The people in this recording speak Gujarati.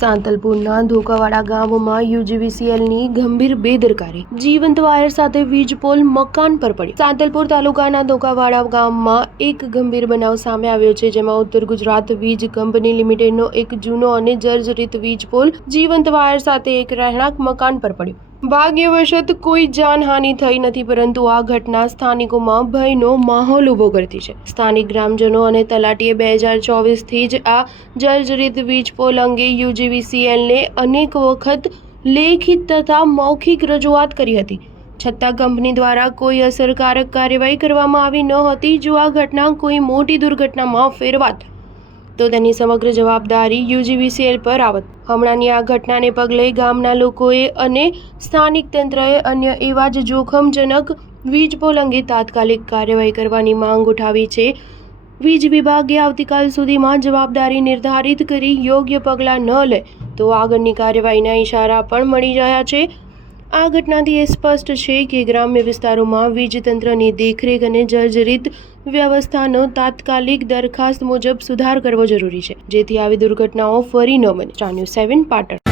સાંતલપુરના ધોકાવાડા ગામમાં યુજીવીસીએલની ગંભીર બેદરકારી, જીવંત વાયર સાથે વીજ પોલ મકાન પર પડ્યો। સાંતલપુર તાલુકાના ધોકાવાડા ગામમાં એક ગંભીર બનાવ સામે આવ્યો છે, જેમાં ઉત્તર ગુજરાત વીજ કંપની લિમિટેડનો એક જૂનો અને જર્જરિત વીજ પોલ જીવંત વાયર સાથે એક રહેણાંક મકાન પર પડ્યો। ભાગ્યવશત કોઈ જાનહાનિ થઈ નથી, પરંતુ આ ઘટના સ્થાનિકોમાં ભયનો માહોલ ઊભો કરતી છે। સ્થાનિક ગ્રામજનો અને તલાટીએ 2024થી જ આ જર્જરિત વીજ પોલ અંગે યુજીવીસીએલને અનેક વખત લેખિત તથા મૌખિક રજૂઆત કરી હતી, છતાં કંપની દ્વારા કોઈ અસરકારક કાર્યવાહી કરવામાં આવી ન હતી। જો આ ઘટના કોઈ મોટી દુર્ઘટનામાં ફેરવાત તો તેની સમગ્ર જવાબદારી યુજીવીસીએલ પર આવત। હમણાંની આ ઘટનાને પગલે ગામના લોકોએ અને સ્થાનિક તંત્રએ અન્ય એવા જ જોખમજનક વીજ પોલ અંગે તાત્કાલિક કાર્યવાહી કરવાની માંગ ઉઠાવી છે। વીજ વિભાગે આવતીકાલ સુધીમાં જવાબદારી નિર્ધારિત કરી યોગ્ય પગલાં ન લે તો આગળની કાર્યવાહીના ઇશારા પણ મળી રહ્યા છે। આ ઘટનાથી એ સ્પષ્ટ છે કે ગ્રામ્ય વિસ્તારોમાં વીજતંત્રની દેખરેખ અને જર્જરિત વ્યવસ્થાનો તાત્કાલિક દરખાસ્ત મુજબ સુધાર કરવો જરૂરી છે, જેથી આવી દુર્ઘટનાઓ ફરી ન બને। Star news 7 Patan.